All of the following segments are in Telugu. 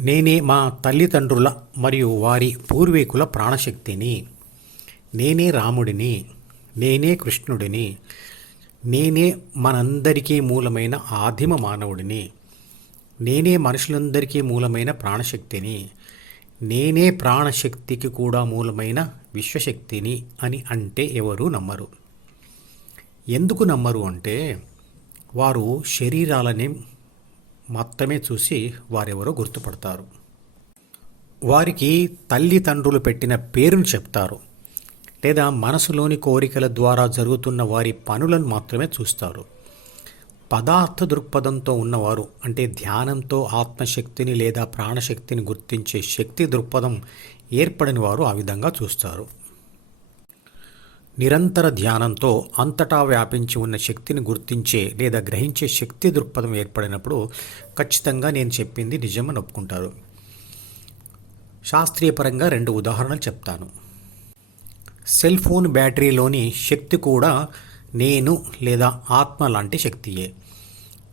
నేనే మా తల్లిదండ్రుల మరియు వారి పూర్వీకుల ప్రాణశక్తిని. నేనే రాముడిని. నేనే కృష్ణుడిని. నేనే మనందరికీ మూలమైన ఆదిమ మానవుడిని. నేనే మనుషులందరికీ మూలమైన ప్రాణశక్తిని. నేనే ప్రాణశక్తికి కూడా మూలమైన విశ్వశక్తిని అని అంటే ఎవరు నమ్మరు. ఎందుకు నమ్మరు అంటే వారు శరీరాలని మాత్రమే చూసి వారెవరో గుర్తుపడతారు. వారికి తల్లిదండ్రులు పెట్టిన పేరును చెప్తారు. లేదా మనసులోని కోరికల ద్వారా జరుగుతున్న వారి పనులను మాత్రమే చూస్తారు. పదార్థ దృక్పథంతో ఉన్నవారు అంటే ధ్యానంతో ఆత్మశక్తిని లేదా ప్రాణశక్తిని గుర్తించే శక్తి దృక్పథం ఏర్పడిన వారు ఆ విధంగా చూస్తారు. నిరంతర ధ్యానంతో అంతటా వ్యాపించి ఉన్న శక్తిని గుర్తించే లేదా గ్రహించే శక్తి దృక్పథం ఏర్పడినప్పుడు ఖచ్చితంగా నేను చెప్పింది నిజమని ఒప్పుకుంటారు. శాస్త్రీయపరంగా రెండు ఉదాహరణలు చెప్తాను. సెల్ ఫోన్ బ్యాటరీలోని శక్తి కూడా నేను లేదా ఆత్మ లాంటి శక్తియే.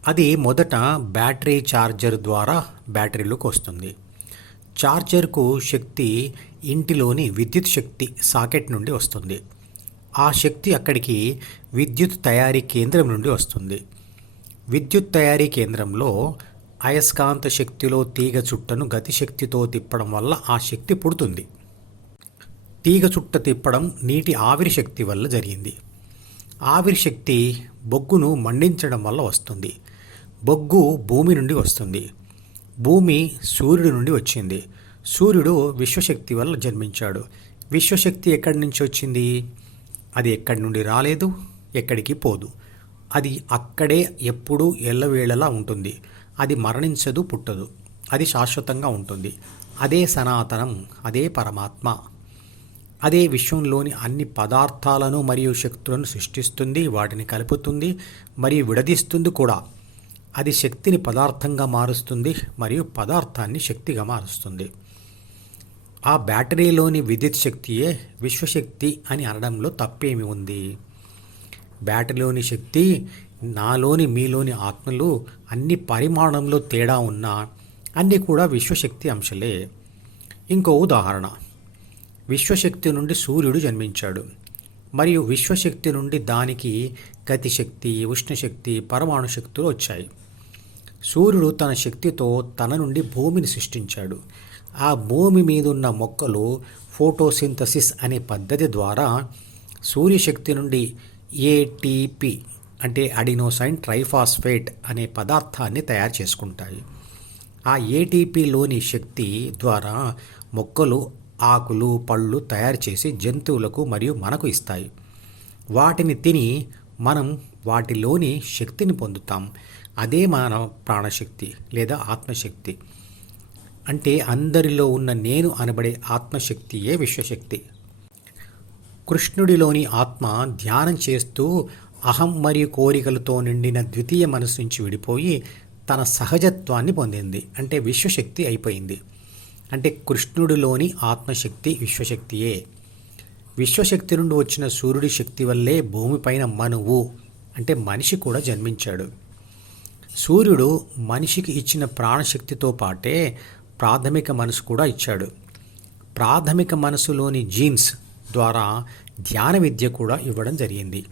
అది మొదట బ్యాటరీ ఛార్జర్ ద్వారా బ్యాటరీలోకి వస్తుంది. ఛార్జర్కు శక్తి ఇంటిలోని విద్యుత్ శక్తి సాకెట్ నుండి వస్తుంది. ఆ శక్తి అక్కడికి విద్యుత్ తయారీ కేంద్రం నుండి వస్తుంది. విద్యుత్ తయారీ కేంద్రంలో అయస్కాంత శక్తిలో తీగ చుట్టను గతిశక్తితో తిప్పడం వల్ల ఆ శక్తి పుడుతుంది. తీగ చుట్ట తిప్పడం నీటి ఆవిరి శక్తి వల్ల జరిగింది. ఆవిరి శక్తి బొగ్గును మండించడం వల్ల వస్తుంది. బొగ్గు భూమి నుండి వస్తుంది. భూమి సూర్యుడి నుండి వచ్చింది. సూర్యుడు విశ్వశక్తి వల్ల జన్మించాడు. విశ్వశక్తి ఎక్కడి నుంచి వచ్చింది? అది ఎక్కడి నుండి రాలేదు ఎక్కడికి పోదు. అది అక్కడే ఎప్పుడూ ఎల్లవేళలా ఉంటుంది. అది మరణించదు పుట్టదు. అది శాశ్వతంగా ఉంటుంది. అదే సనాతనం అదే పరమాత్మ. అదే విశ్వంలోని అన్ని పదార్థాలను మరియు శక్తులను సృష్టిస్తుంది వాటిని కలుపుతుంది మరియు విడదీస్తుంది కూడా. అది శక్తిని పదార్థంగా మారుస్తుంది మరియు పదార్థాన్ని శక్తిగా మారుస్తుంది. ఆ బ్యాటరీలోని విద్యుత్ శక్తియే విశ్వశక్తి అని అనడంలో తప్పేమి ఉంది? బ్యాటరీలోని శక్తి నాలోని మీలోని ఆత్మలు అన్ని పరిమాణంలో తేడా ఉన్నా అన్నీ కూడా విశ్వశక్తి అంశలే. ఇంకో ఉదాహరణ. విశ్వశక్తి నుండి సూర్యుడు జన్మించాడు. మరియు విశ్వశక్తి నుండి దానికి గతిశక్తి ఉష్ణశక్తి పరమాణు శక్తులు వచ్చాయి. సూర్యుడు తన శక్తితో తన నుండి భూమిని సృష్టించాడు. ఆ భూమి మీదున్న మొక్కలు ఫోటోసింథసిస్ అనే పద్ధతి ద్వారా సూర్యశక్తి నుండి ఏటీపీ అంటే అడినోసైన్ ట్రైఫాస్ఫేట్ అనే పదార్థాన్ని తయారు చేసుకుంటాయి. ఆ ఏటీపీలోని శక్తి ద్వారా మొక్కలు ఆకులు పళ్ళు తయారు చేసి జంతువులకు మరియు మనకు ఇస్తాయి. వాటిని తిని మనం వాటిలోని శక్తిని పొందుతాం. అదే మన ప్రాణశక్తి లేదా ఆత్మశక్తి. అంటే అందరిలో ఉన్న నేను అనబడే ఆత్మశక్తియే విశ్వశక్తి. కృష్ణుడిలోని ఆత్మ ధ్యానం చేస్తూ అహం మరియు కోరికలతో నిండిన ద్వితీయ మనసు నుంచి విడిపోయి తన సహజత్వాన్ని పొందింది. అంటే విశ్వశక్తి అయిపోయింది. అంటే కృష్ణుడిలోని ఆత్మశక్తి విశ్వశక్తియే. విశ్వశక్తి నుండి వచ్చిన సూర్యుడి శక్తి వల్లే భూమిపైన మనువు అంటే మనిషి కూడా జన్మించాడు. సూర్యుడు మనిషికి ఇచ్చిన ప్రాణశక్తితో పాటే ప్రాథమిక మనసు కూడా ఇచ్చాడు. ప్రాథమిక మనసులోని జీన్స్ ద్వారా ధ్యాన విద్య కూడా ఇవ్వడం జరిగింది.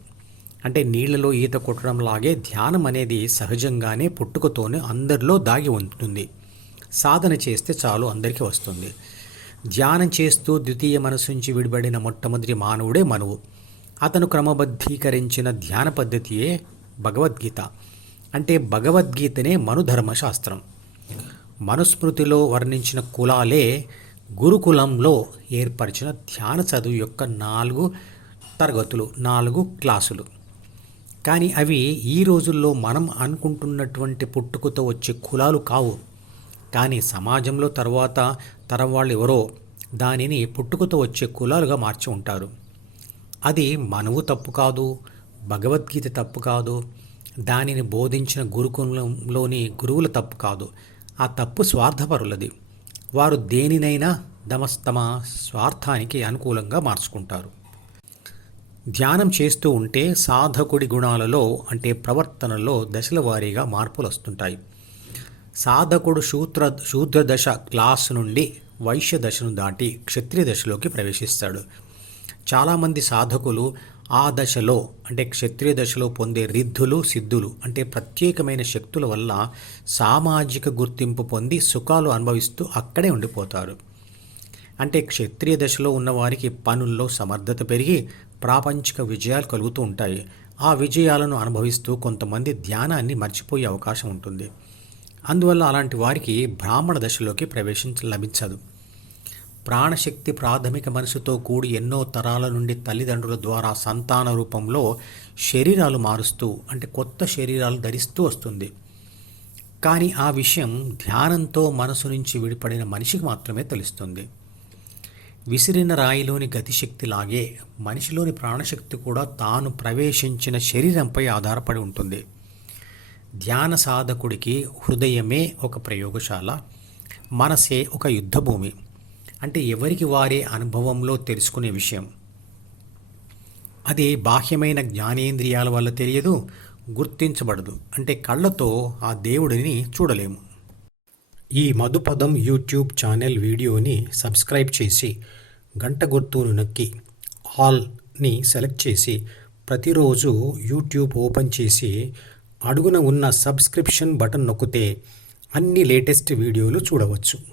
అంటే నీళ్ళలో ఈత కొట్టడం లాగే ధ్యానం అనేది సహజంగానే పుట్టుకతోనే అందరిలో దాగి ఉంటుంది. సాధన చేస్తే చాలు అందరికీ వస్తుంది. ధ్యానం చేస్తూ ద్వితీయ మనసు నుంచి విడిపడిన మొట్టమొదటి మానవుడే మనువు. అతను క్రమబద్ధీకరించిన ధ్యాన పద్ధతియే భగవద్గీత. అంటే భగవద్గీతనే మనుధర్మశాస్త్రం. మనుస్మృతిలో వర్ణించిన కులాలే గురుకులంలో ఏర్పరిచిన ధ్యాన చదువు యొక్క నాలుగు తరగతులు నాలుగు క్లాసులు. కానీ అవి ఈ రోజుల్లో మనం అనుకుంటున్నటువంటి పుట్టుకతో వచ్చే కులాలు కావు. కానీ సమాజంలో తర్వాత తరం వాళ్ళు ఎవరో దానిని పుట్టుకతో వచ్చే కులాలుగా మార్చి ఉంటారు. అది మనవు తప్పు కాదు భగవద్గీత తప్పు కాదు దానిని బోధించిన గురుకులంలోని గురువుల తప్పు కాదు. ఆ తప్పు స్వార్థపరులది. వారు దేనినైనా తమ స్వార్థానికి అనుకూలంగా మార్చుకుంటారు. ధ్యానం చేస్తూ ఉంటే సాధకుడి గుణాలలో అంటే ప్రవర్తనలో దశల వారీగా మార్పులు వస్తుంటాయి సాధకుడు శూద్ర శూద్రదశ క్లాస్ నుండి వైశ్య దశను దాటి క్షత్రియ దశలోకి ప్రవేశిస్తాడు. చాలామంది సాధకులు ఆ దశలో అంటే క్షత్రియ దశలో పొందే రిద్ధులు సిద్ధులు అంటే ప్రత్యేకమైన శక్తుల వల్ల సామాజిక గుర్తింపు పొంది సుఖాలు అనుభవిస్తూ అక్కడే ఉండిపోతారు. అంటే క్షత్రియ దశలో ఉన్నవారికి పనుల్లో సమర్థత పెరిగి ప్రాపంచిక విజయాలు కలుగుతూ ఉంటాయి. ఆ విజయాలను అనుభవిస్తూ కొంతమంది ధ్యానాన్ని మర్చిపోయే అవకాశం ఉంటుంది. అందువల్ల అలాంటి వారికి బ్రాహ్మణ దశలోకి ప్రవేశించ లభించదు. ప్రాణశక్తి ప్రాథమిక మనసుతో కూడి ఎన్నో తరాల నుండి తల్లిదండ్రుల ద్వారా సంతాన రూపంలో శరీరాలు మారుస్తూ అంటే కొత్త శరీరాలు ధరిస్తూ వస్తుంది. కానీ ఆ విషయం ధ్యానంతో మనసు నుంచి విడిపడిన మనిషికి మాత్రమే తెలుస్తుంది. విసిరిన రాయిలోని గతిశక్తి లాగే మనిషిలోని ప్రాణశక్తి కూడా తాను ప్రవేశించిన శరీరంపై ఆధారపడి ఉంటుంది. ధ్యాన సాధకుడికి హృదయమే ఒక ప్రయోగశాల మనసే ఒక యుద్ధభూమి. అంటే ఎవరికి వారే అనుభవంలో తెలుసుకునే విషయం? అది బాహ్యమైన జ్ఞానేంద్రియాల వల్ల తెలియదు గుర్తించబడదు. అంటే కళ్ళతో ఆ దేవుడిని చూడలేము. ఈ మధుపదం యూట్యూబ్ ఛానల్ వీడియోని సబ్స్క్రైబ్ చేసి గంట గుర్తును నొక్కి ఆల్ని సెలెక్ట్ చేసి ప్రతిరోజు యూట్యూబ్ ఓపెన్ చేసి అడుగున ఉన్న సబ్స్క్రిప్షన్ బటన్ నొక్కితే అన్ని లేటెస్ట్ వీడియోలు చూడవచ్చు.